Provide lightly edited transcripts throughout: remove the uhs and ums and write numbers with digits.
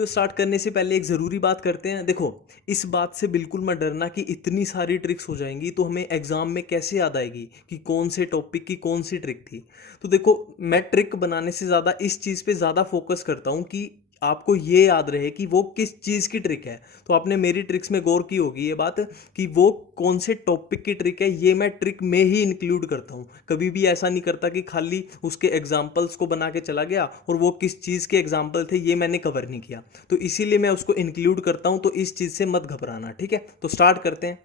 Video start करने से पहले एक ज़रूरी बात करते हैं। देखो, इस बात से बिल्कुल मत डरना कि इतनी सारी ट्रिक्स हो जाएंगी तो हमें एग्ज़ाम में कैसे याद आएगी कि कौन से टॉपिक की कौन सी ट्रिक थी। तो देखो, मैं ट्रिक बनाने से ज़्यादा इस चीज़ पे ज़्यादा फोकस करता हूँ कि आपको ये याद रहे कि वो किस चीज़ की ट्रिक है। तो आपने मेरी ट्रिक्स में गौर की होगी ये बात कि वो कौन से टॉपिक की ट्रिक है, ये मैं ट्रिक में ही इंक्लूड करता हूँ। कभी भी ऐसा नहीं करता कि खाली उसके एग्जाम्पल्स को बना के चला गया और वो किस चीज़ के एग्जाम्पल थे ये मैंने कवर नहीं किया। तो इसीलिए मैं उसको इंक्लूड करता हूँ, तो इस चीज़ से मत घबराना, ठीक है। तो स्टार्ट करते हैं।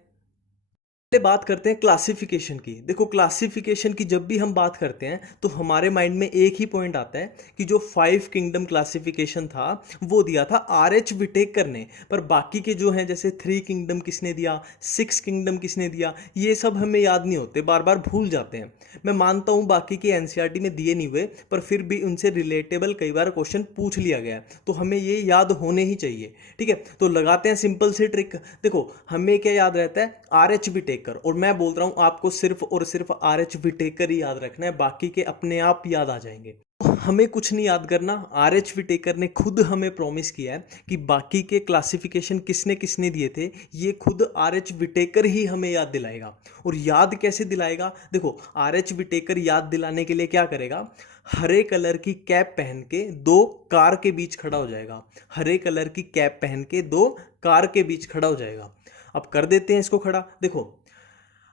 पहले बात करते हैं क्लासिफिकेशन की। देखो, क्लासिफिकेशन की जब भी हम बात करते हैं तो हमारे माइंड में एक ही पॉइंट आता है कि जो 5 किंगडम क्लासिफिकेशन था वो दिया था आर.एच. विटेकर ने, पर बाकी के जो हैं जैसे 3 किंगडम किसने दिया, 6 किंगडम किसने दिया, ये सब हमें याद नहीं होते, बार बार भूल जाते हैं। मैं मानता हूँ बाकी के एनसीईआरटी में दिए नहीं हुए, पर फिर भी उनसे रिलेटेबल कई बार क्वेश्चन पूछ लिया गया है, तो हमें ये याद होने ही चाहिए, ठीक है। तो लगाते हैं सिंपल सी ट्रिक। देखो, हमें क्या याद रहता है, आर.एच. विटेकर, और मैं बोल रहा हूं आपको सिर्फ और सिर्फ आर.एच. विटेकर ही याद रखना है, बाकी के अपने आप याद आ जाएंगे। तो हमें कुछ नहीं याद करना। आर.एच. विटेकर ने खुद हमें प्रॉमिस किया है कि बाकी के क्लासिफिकेशन किसने किसने दिए थे ये खुद आर.एच. विटेकर ही हमें याद दिलाएगा। और याद कैसे दिलाएगा? देखो, आर.एच. विटेकर याद दिलाने के लिए क्या करेगा, हरे कलर की कैप पहन के दो कार के बीच खड़ा हो जाएगा। हरे कलर की कैप पहन के दो कार के बीच खड़ा हो जाएगा। अब कर देते हैं इसको खड़ा। देखो,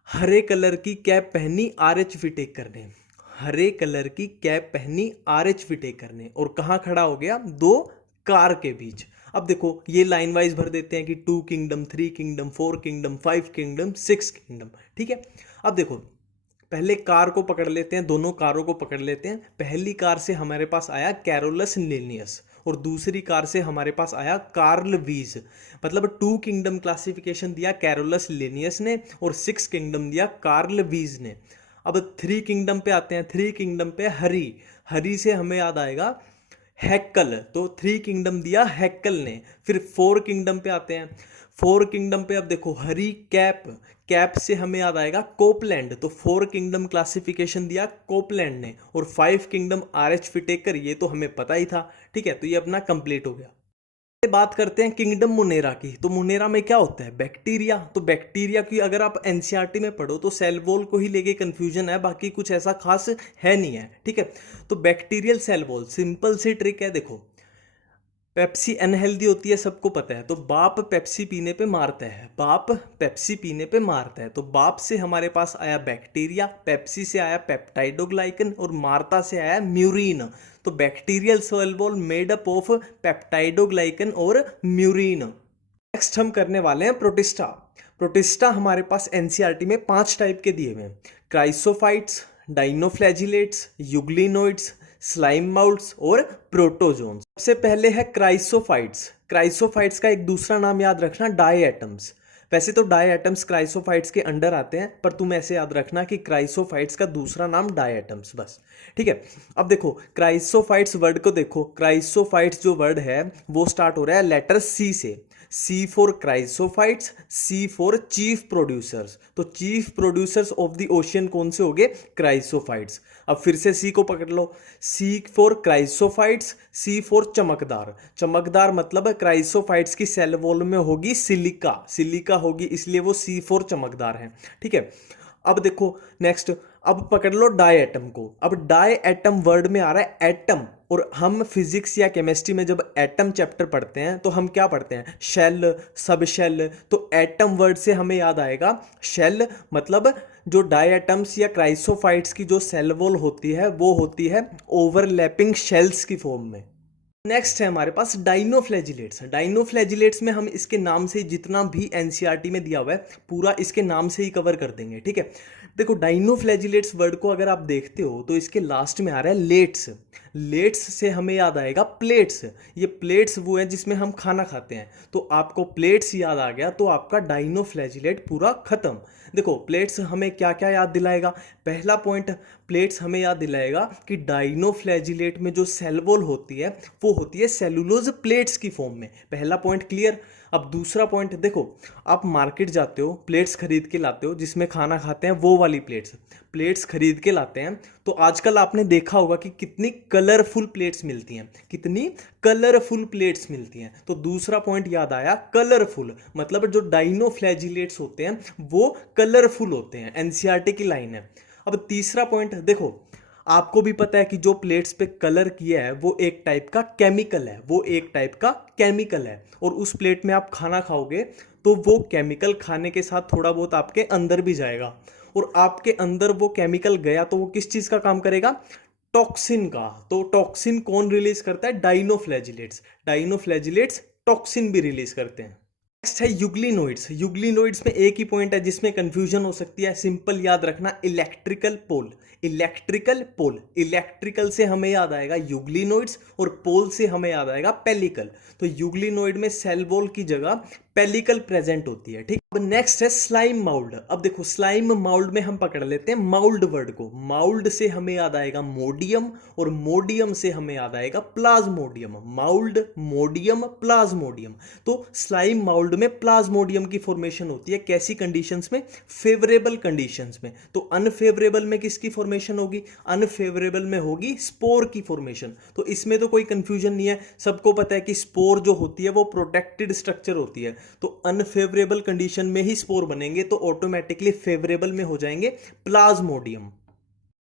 हरे कलर की कैप पहनी आर.एच. विटेकर ने, हरे कलर की कैप पहनी आर.एच. विटेकर ने, और कहाँ खड़ा हो गया, दो कार के बीच। अब देखो, ये लाइन वाइज भर देते हैं कि 2 kingdom, 3 kingdom, 4 kingdom, 5 kingdom, 6 kingdom, ठीक है। अब देखो, पहले कार को पकड़ लेते हैं, दोनों कारों को पकड़ लेते हैं। पहली कार से हमारे पास आया कैरोलस लिनियस और दूसरी कार से हमारे पास आया कार्ल वीज। मतलब 2 किंगडम क्लासिफिकेशन दिया कैरोलस लिनियस ने और 6 किंगडम दिया कार्ल वीज ने। अब 3 किंगडम पे आते हैं। 3 किंगडम पे हरी, हरी से हमें याद आएगा हैक्कल, तो 3 किंगडम दिया हैक्कल ने। फिर 4 किंगडम पे आते हैं। 4 किंगडम पे अब देखो, हरी कैप, कैप से हमें याद आएगा कोपलैंड, तो 4 किंगडम क्लासिफिकेशन दिया कोपलैंड ने। और 5 किंगडम आर.एच. विटेकर, ये तो हमें पता ही था, ठीक है। तो ये अपना कंप्लीट हो गया। बात करते हैं किंगडम मुनेरा की। तो मुनेरा में क्या होता है, बैक्टीरिया। तो बैक्टीरिया की अगर आप एनसीईआरटी में पढ़ो तो सेल वॉल को ही लेके कंफ्यूजन है, बाकी कुछ ऐसा खास है नहीं है, ठीक है। तो बैक्टीरियल सेल वॉल, सिंपल सी ट्रिक है। देखो, पेप्सी अनहेल्दी होती है, सबको पता है। तो बाप पेप्सी पीने पे मारता है, बाप पेप्सी पीने पे मारता है। तो बाप से हमारे पास आया बैक्टीरिया, पेप्सी से आया पेप्टाइडोग्लाइकन और मार्ता से आया म्यूरिन। तो bacterial cell wall made up of peptidoglycan और म्यूरिन। नेक्स्ट हम करने वाले हैं प्रोटिस्टा। प्रोटिस्टा हमारे पास एनसीईआरटी में 5 टाइप के दिए हुए हैं, क्राइसोफाइट्स, डाइनोफ्लैजिलेट्स, यूग्लिनोइड्स, स्लाइम माउल्ट्स और प्रोटोजोन्स। सबसे पहले है क्राइसोफाइट्स। क्राइसोफाइट्स का एक दूसरा नाम याद रखना, डाई एटम्स। वैसे तो डाई एटम्स क्राइसोफाइट्स के अंडर आते हैं, पर तुम ऐसे याद रखना कि क्राइसोफाइट्स का दूसरा नाम डाई एटम्स, बस, ठीक है। अब देखो, क्राइसोफाइट्स वर्ड को देखो, क्राइसोफाइट्स जो वर्ड है वो स्टार्ट हो रहा है लेटर सी से। C for chrysophytes, C for chief producers. तो chief producers of the ocean कौन से हो गए, क्राइसोफाइट्स। अब फिर से सी को पकड़ लो, सी फॉर क्राइसोफाइट्स, सी फॉर चमकदार। चमकदार मतलब क्राइसोफाइट्स की सेल वॉल में होगी सिलिका, सिलिका होगी, इसलिए वो सी फॉर चमकदार है, ठीक है। अब देखो नेक्स्ट, अब पकड़ लो डाई एटम को। अब डाई एटम वर्ड में आ रहा है एटम, और हम फिजिक्स या केमिस्ट्री में जब एटम चैप्टर पढ़ते हैं तो हम क्या पढ़ते हैं, शेल, सब शेल। तो एटम वर्ड से हमें याद आएगा शेल, मतलब जो डाई एटम्स या क्राइसोफाइट्स की जो सेल वॉल होती है वो होती है ओवरलैपिंग शेल्स की फॉर्म में। नेक्स्ट है हमारे पास डाइनोफ्लैजिलेट्स। डाइनोफ्लैजिलेट्स में हम इसके नाम से जितना भी एनसीईआरटी में दिया हुआ है पूरा इसके नाम से ही कवर कर देंगे, ठीक है। देखो, डाइनोफ्लैजिलेट्स वर्ड को अगर आप देखते हो तो इसके लास्ट में आ रहा है लेट्स। लेट्स से हमें याद आएगा प्लेट्स। ये प्लेट्स वो है जिसमें हम खाना खाते हैं, तो आपको प्लेट्स याद आ गया तो आपका डाइनोफ्लैजिलेट पूरा खत्म। देखो, प्लेट्स हमें क्या क्या याद दिलाएगा, पहला पॉइंट, प्लेट्स हमें याद दिलाएगा कि डाइनोफ्लैजिलेट में जो सेल वॉल होती है वो होती है सेलुलोज प्लेट्स की फॉर्म में। पहला पॉइंट क्लियर। अब दूसरा पॉइंट देखो, आप मार्केट जाते हो, प्लेट्स खरीद के लाते हो जिसमें खाना खाते हैं, वो वाली प्लेट्स खरीद के लाते हैं। तो आजकल आपने देखा होगा कि कितनी कलरफुल प्लेट्स मिलती हैं, कितनी कलरफुल प्लेट्स मिलती हैं। तो दूसरा पॉइंट याद आया, कलरफुल, मतलब जो डाइनोफ्लैजिलेट्स होते हैं वो कलरफुल होते हैं, एनसीईआरटी की लाइन है। अब तीसरा पॉइंट देखो, आपको भी पता है कि जो प्लेट्स पे कलर किया है वो एक टाइप का केमिकल है, वो एक टाइप का केमिकल है, और उस प्लेट में आप खाना खाओगे तो वो केमिकल खाने के साथ थोड़ा बहुत आपके अंदर भी जाएगा, और आपके अंदर वो केमिकल गया तो वो किस चीज़ का काम करेगा? टॉक्सिन का। तो टॉक्सिन कौन रिलीज करता है? डाइनोफ्लैजिलेट्स। डाइनोफ्लैजिलेट्स टॉक्सिन भी रिलीज करते हैं। नेक्स्ट है यूग्लिनोइड्स। यूग्लिनोइड्स में एक ही पॉइंट है जिसमें कंफ्यूजन हो सकती है, सिंपल याद रखना, electrical pole. Electrical pole, electrical से हमें याद आएगा यूग्लिनोइड्स, और पोल से हमें याद आएगा पेलिकल। तो यूग्लिनोइड में सेल वॉल की जगह पेलिकल प्रेजेंट होती है, ठीक। अब नेक्स्ट है स्लाइम माउल्ड। अब देखो, स्लाइम माउल्ड में हम पकड़ लेते हैं माउल्ड वर्ड को। माउल्ड से हमें याद आएगा मोडियम, और मोडियम से हमें याद आएगा प्लाज्मोडियम। माउल्ड, मोडियम, प्लाज्मोडियम। तो स्लाइम माउल्ड में प्लाज्मोडियम की फॉर्मेशन होती है। कैसी कंडीशंस में? फेवरेबल कंडीशंस में। तो अनफेवरेबल में किसकी फॉर्मेशन होगी? अनफेवरेबल में होगी स्पोर की फॉर्मेशन। तो इसमें तो कोई कंफ्यूजन नहीं है, सबको पता है कि स्पोर जो होती है वो प्रोटेक्टेड स्ट्रक्चर होती है। तो अनफेवरेबल कंडीशन में ही स्पोर बनेंगे, तो ऑटोमेटिकली फेवरेबल में हो जाएंगे प्लाज्मोडियम।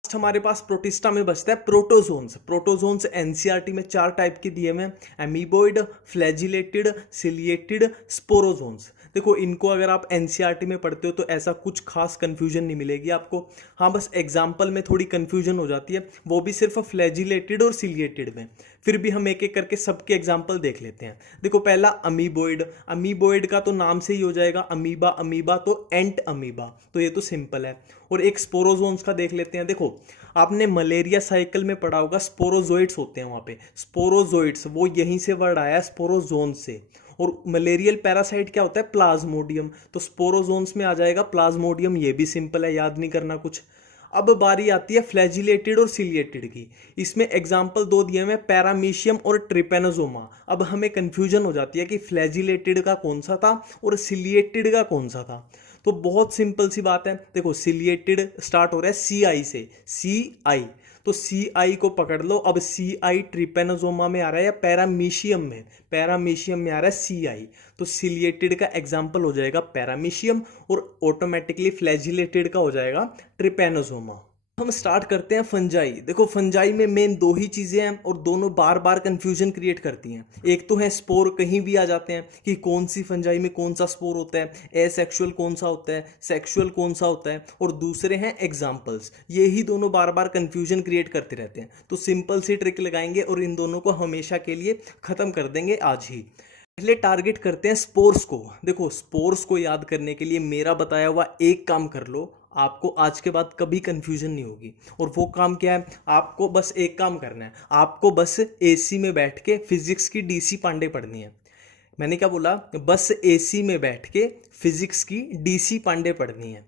हमारे पास प्रोटिस्टा में बचता है प्रोटोजोन्स। प्रोटोजोन्स एनसीईआरटी में 4 टाइप के दिए हुए हैं, एमीबोइड, फ्लैजिलेटेड, सिलिएटेड, स्पोरोजोन्स। देखो, इनको अगर आप एनसीईआरटी में पढ़ते हो तो ऐसा कुछ खास कंफ्यूजन नहीं मिलेगी आपको। हाँ, बस एग्जाम्पल में थोड़ी कंफ्यूजन हो जाती है, वो भी सिर्फ फ्लैजिलेटेड और सिलिएटेड में। फिर भी हम एक एक करके सबके एग्जाम्पल देख लेते हैं। देखो, पहला अमीबोइड। अमीबोइड का तो नाम से ही हो जाएगा अमीबा, अमीबा तो एंट अमीबा, तो ये तो सिंपल है। और एक स्पोरोजोन्स का देख लेते हैं। देखो, आपने मलेरिया साइकिल में पढ़ा होगा, स्पोरोजोइड्स होते हैं वहां पे। स्पोरोजोइड्स, वो यहीं से वर्ड आया स्पोरोजोन से। और मलेरियल पैरासाइट क्या होता है? प्लाज्मोडियम। तो स्पोरोजोन्स में आ जाएगा प्लाज्मोडियम, ये भी सिंपल है, याद नहीं करना कुछ। अब बारी आती है फ्लैजिलेटेड और सिलिएटेड की। इसमें एग्जाम्पल 2 दिए हुए, पैरामीशियम और ट्रिपेनोजोमा। अब हमें कंफ्यूजन हो जाती है कि फ्लैजिलेटेड का कौन सा था और सिलिएटेड का कौन सा था। तो बहुत सिंपल सी बात है, देखो, सिलिएटेड स्टार्ट हो रहा है सी आई से, सी आई। तो सी आई को पकड़ लो। अब सी आई ट्रिपेनोजोमा में आ रहा है या पैरामीशियम में? पैरामीशियम में आ रहा है सी आई। तो सिलिएटेड का एग्जाम्पल हो जाएगा पैरामीशियम, और ऑटोमेटिकली फ्लैजिलेटेड का हो जाएगा ट्रिपेनोजोमा। हम स्टार्ट करते हैं फंजाई। देखो, फंजाई में मेन 2 ही चीजें हैं और दोनों बार बार कंफ्यूजन क्रिएट करती हैं। एक तो है स्पोर, कहीं भी आ जाते हैं कि कौन सी फंजाई में कौन सा स्पोर होता है, एसेक्सुअल कौन सा होता है, सेक्सुअल कौन सा होता है, और दूसरे हैं एग्जाम्पल्स। ये ही दोनों बार बार कंफ्यूजन क्रिएट करते रहते हैं। तो सिंपल सी ट्रिक लगाएंगे और इन दोनों को हमेशा के लिए खत्म कर देंगे आज ही। पहले टारगेट करते हैं स्पोर्स को। देखो, स्पोर्स को याद करने के लिए मेरा बताया हुआ एक काम कर लो, आपको आज के बाद कभी कंफ्यूजन नहीं होगी। और वो काम क्या है? आपको बस एक काम करना है, आपको बस एसी में बैठ के फिजिक्स की डीसी पांडे पढ़नी है। मैंने क्या बोला? बस एसी में बैठ के फिजिक्स की डीसी पांडे पढ़नी है।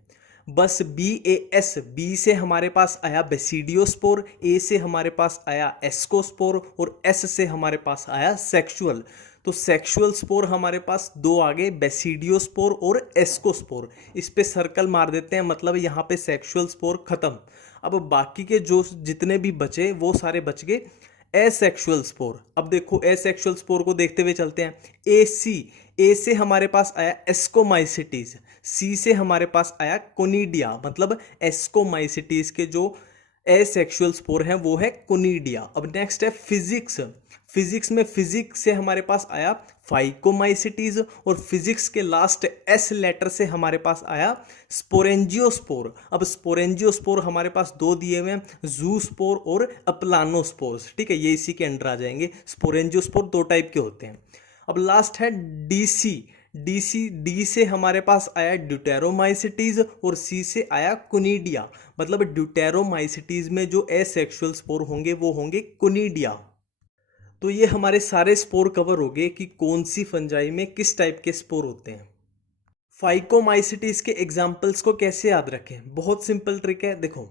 बस BAS, बी से हमारे पास आया बेसिडियोस्पोर, ए से हमारे पास आया एस्कोस्पोर, और एस से हमारे पास आया सेक्सुअल। तो सेक्सुअल स्पोर हमारे पास 2 आ गए, बेसिडियोस्पोर और एस्कोस्पोर। इस पे सर्कल मार देते हैं, मतलब यहाँ पे सेक्सुअल स्पोर खत्म। अब बाकी के जो जितने भी बचे वो सारे बच गए एसेक्सुअल स्पोर। अब देखो, एसेक्सुअल स्पोर को देखते हुए चलते हैं। ए से हमारे पास आया एस्कोमाइसिटीज, सी से हमारे पास आया कोनिडिया, मतलब एस्कोमाइसिटीज के जो एसेक्सुअल स्पोर हैं वो है कोनिडिया। अब नेक्स्ट है फिजिक्स। फिजिक्स में फिजिक्स से हमारे पास आया फाइकोमाइसिटीज, और फिजिक्स के लास्ट एस लेटर से हमारे पास आया स्पोरेंजियोस्पोर। अब स्पोरेंजियोस्पोर हमारे पास 2 दिए हुए हैं, जूस्पोर और अप्लानोस्पोर्स, ठीक है, ये इसी के अंडर आ जाएंगे। स्पोरेंजियोस्पोर 2 टाइप के होते हैं। अब लास्ट है डीसी। डी से हमारे पास आया ड्यूटेरोमाइसिटीज, और सी से आया कोनिडिया। मतलब ड्यूटेरोमाइसिटीज में जो एसेक्सुअल स्पोर होंगे वो होंगे कोनिडिया। तो ये हमारे सारे स्पोर कवर हो गए कि कौन सी फंजाई में किस टाइप के स्पोर होते हैं। फाइकोमाइसिटीज के एग्जाम्पल्स को कैसे याद रखें? बहुत सिंपल ट्रिक है। देखो,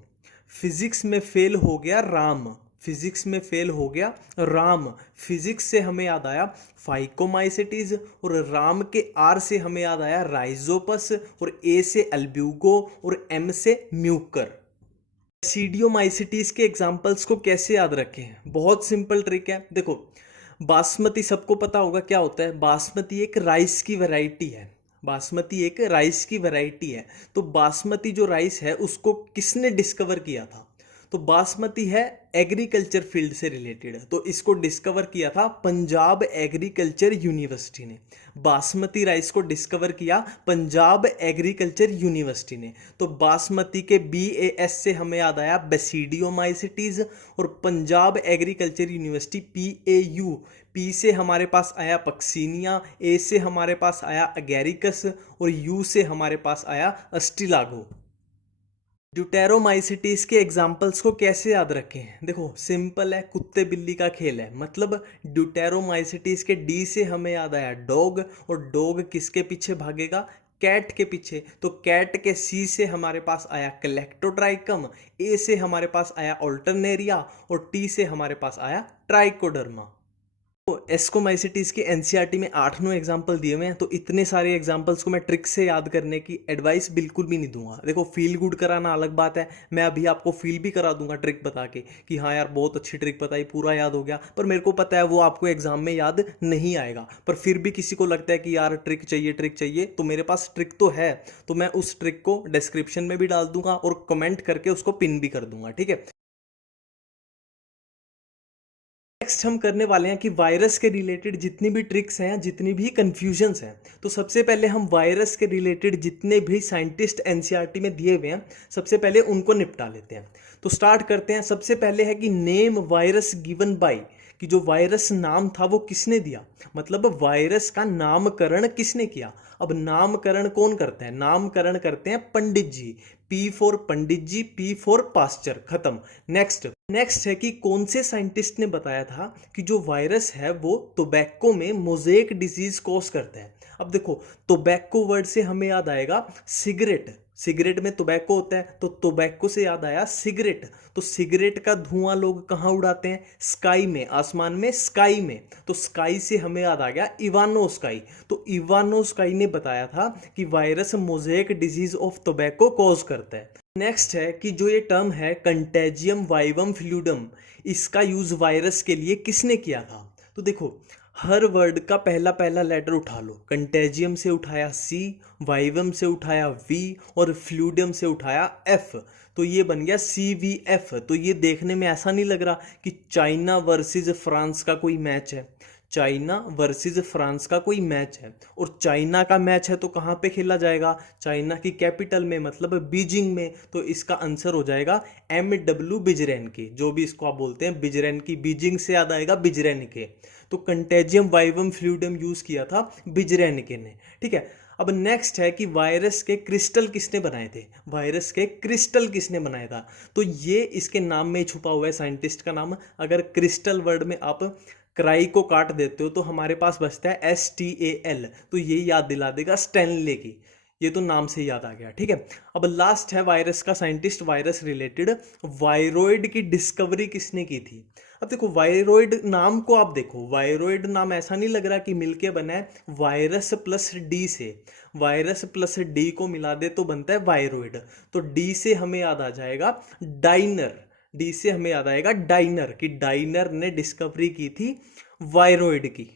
फिजिक्स में फेल हो गया राम, फिजिक्स में फेल हो गया राम। फिजिक्स से हमें याद आया फाइकोमाइसिटीज, और राम के आर से हमें याद आया राइजोपस, और ए से अल्ब्यूगो, और एम से म्यूकर। सीडियोमाइसिटीज के एग्जाम्पल्स को कैसे याद रखें? बहुत सिंपल ट्रिक है। देखो, बासमती सबको पता होगा क्या होता है। बासमती एक राइस की वैरायटी है, बासमती एक राइस की वैरायटी है। तो बासमती जो राइस है उसको किसने डिस्कवर किया था? तो बासमती है एग्रीकल्चर फील्ड से रिलेटेड, तो इसको डिस्कवर किया था पंजाब एग्रीकल्चर यूनिवर्सिटी ने। बासमती राइस को डिस्कवर किया पंजाब एग्रीकल्चर यूनिवर्सिटी ने। तो बासमती के BAS से हमें याद आया बेसिडियोमाइसिटीज, और Punjab agriculture university PAU, P से हमारे पास आया पक्सीनिया, A से हमारे पास आया अगेरिकस, और U से हमारे पास आया अस्टिलागो। ड्यूटेरोमाइसिटीज के एग्जाम्पल्स को कैसे याद रखें? देखो सिंपल है, कुत्ते बिल्ली का खेल है। मतलब ड्यूटेरोमाइसिटीज के D से हमें याद आया डॉग, और डॉग किसके पीछे भागेगा? कैट के पीछे। तो कैट के C से हमारे पास आया कलेक्टोट्राइकम, A से हमारे पास आया ऑल्टरनेरिया, और T से हमारे पास आया ट्राइकोडर्मा। तो एस्कोमाइसिटीज के NCERT में 8-9 एग्जाम्पल दिए हुए हैं, तो इतने सारे एग्जाम्पल्स को मैं ट्रिक से याद करने की एडवाइस बिल्कुल भी नहीं दूंगा। देखो, फील गुड कराना अलग बात है, मैं अभी आपको फील भी करा दूंगा ट्रिक बता के कि हाँ यार बहुत अच्छी ट्रिक बताई, पूरा याद हो गया, पर मेरे को पता है वो आपको एग्जाम में याद नहीं आएगा। पर फिर भी किसी को लगता है कि यार ट्रिक चाहिए, ट्रिक चाहिए, तो मेरे पास ट्रिक तो है, तो मैं उस ट्रिक को डिस्क्रिप्शन में भी डाल दूंगा और कमेंट करके उसको पिन भी कर दूंगा, ठीक है। नेक्स्ट हम करने वाले हैं कि वायरस के रिलेटेड जितनी भी ट्रिक्स हैं, जितनी भी कंफ्यूजन्स हैं, तो सबसे पहले हम वायरस के रिलेटेड जितने भी साइंटिस्ट NCERT में दिए हुए हैं, सबसे पहले उनको निपटा लेते हैं। तो स्टार्ट करते हैं। सबसे पहले है कि नेम वायरस गिवन बाय, कि जो वायरस नाम था वो किसने दिया, मतलब वायरस का नामकरण किसने किया। अब नामकरण कौन करता है? नामकरण करते हैं Pandit ji. P for Pandit ji, P for Pasteur, खत्म। नेक्स्ट है कि कौन से साइंटिस्ट ने बताया था कि जो वायरस है वो टोबैको में मोज़ेक डिजीज कॉज करता है। अब देखो, टोबैको वर्ड से हमें याद आएगा सिगरेट, सिगरेट में टोबैको होता है, तो टोबैको से याद आया सिगरेट। तो सिगरेट का धुआं लोग कहाँ उड़ाते हैं? स्काई में, आसमान में, स्काई में। तो स्काई से हमें याद आ गया इवानो स्काई। तो इवानो स्काई ने बताया था कि virus mosaic disease of tobacco cause करता है। नेक्स्ट है कि जो ये टर्म है कंटेजियम वाइवम फ्लूइडम, इसका यूज वायरस के लिए किसने किया था? तो देखो, हर वर्ड का पहला पहला लेटर उठा लो। कंटेजियम से उठाया C, वाइवम से उठाया V, और फ्लूइडम से उठाया F। तो ये बन गया CVF। तो ये देखने में ऐसा नहीं लग रहा कि चाइना वर्सेस फ्रांस का कोई मैच है, चाइना वर्सेस फ्रांस का कोई मैच है। और चाइना का मैच है तो कहाँ पे खेला जाएगा? चाइना की कैपिटल में, मतलब बीजिंग में। तो इसका आंसर हो जाएगा MW बिजरैन, जो भी इसको आप बोलते हैं बिजरैन की, बीजिंग से याद आएगा बिजरैन के। तो कंटेजियम वाइवम फ्लूइडम यूज किया था बिजरैन ने, ठीक है। अब नेक्स्ट है कि वायरस के क्रिस्टल किसने बनाए थे? वायरस के क्रिस्टल किसने बनाया था? तो ये इसके नाम में छुपा हुआ है, साइंटिस्ट का नाम। अगर क्रिस्टल वर्ड में आप क्राई को काट देते हो तो हमारे पास बचता है STAL, तो ये याद दिला देगा स्टैनले की। ये तो नाम से याद आ गया, ठीक है। अब लास्ट है वायरस का साइंटिस्ट, वायरस रिलेटेड। वायरोइड की डिस्कवरी किसने की थी? अब देखो, वायरोइड नाम को आप देखो, वायरोइड नाम ऐसा नहीं लग रहा कि मिलके बना है वायरस प्लस D से। वायरस प्लस D को मिला दे तो बनता है वायरोइड। तो D से हमें याद आ जाएगा डाइनर, D से हमें याद आएगा डाइनर, कि डाइनर ने डिस्कवरी की थी वायरोइड की।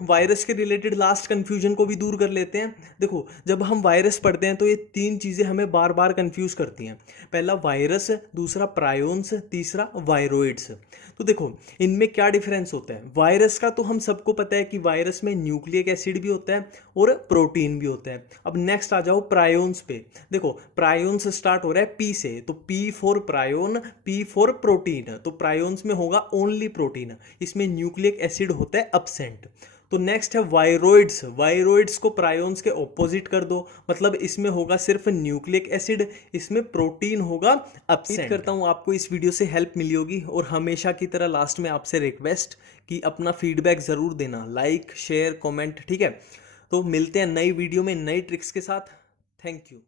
वायरस के रिलेटेड लास्ट कंफ्यूजन को भी दूर कर लेते हैं। देखो, जब हम वायरस पढ़ते हैं तो ये तीन चीज़ें हमें बार बार कंफ्यूज करती हैं। पहला वायरस, दूसरा प्रायोन्स, तीसरा वायरोइड्स। तो देखो, इनमें क्या डिफरेंस होता है? वायरस का तो हम सबको पता है कि वायरस में न्यूक्लिक एसिड भी होता है और प्रोटीन भी होता है। अब नेक्स्ट आ जाओ प्रायोन्स पे। देखो, प्रायोन्स स्टार्ट हो रहा है P से, तो P for prion, P for protein. तो प्रायोन्स में होगा ओनली प्रोटीन, इसमें न्यूक्लिक एसिड होता है एब्सेंट। तो नेक्स्ट है वायरोइड्स। वायरोइड्स को प्रायोन्स के ऑपोजिट कर दो, मतलब इसमें होगा सिर्फ न्यूक्लिक एसिड, इसमें प्रोटीन होगा एब्सेंट। करता हूँ आपको इस वीडियो से हेल्प मिली होगी, और हमेशा की तरह लास्ट में आपसे रिक्वेस्ट कि अपना फीडबैक ज़रूर देना, लाइक शेयर कमेंट, ठीक है। तो मिलते हैं नई वीडियो में नई ट्रिक्स के साथ। Thank you.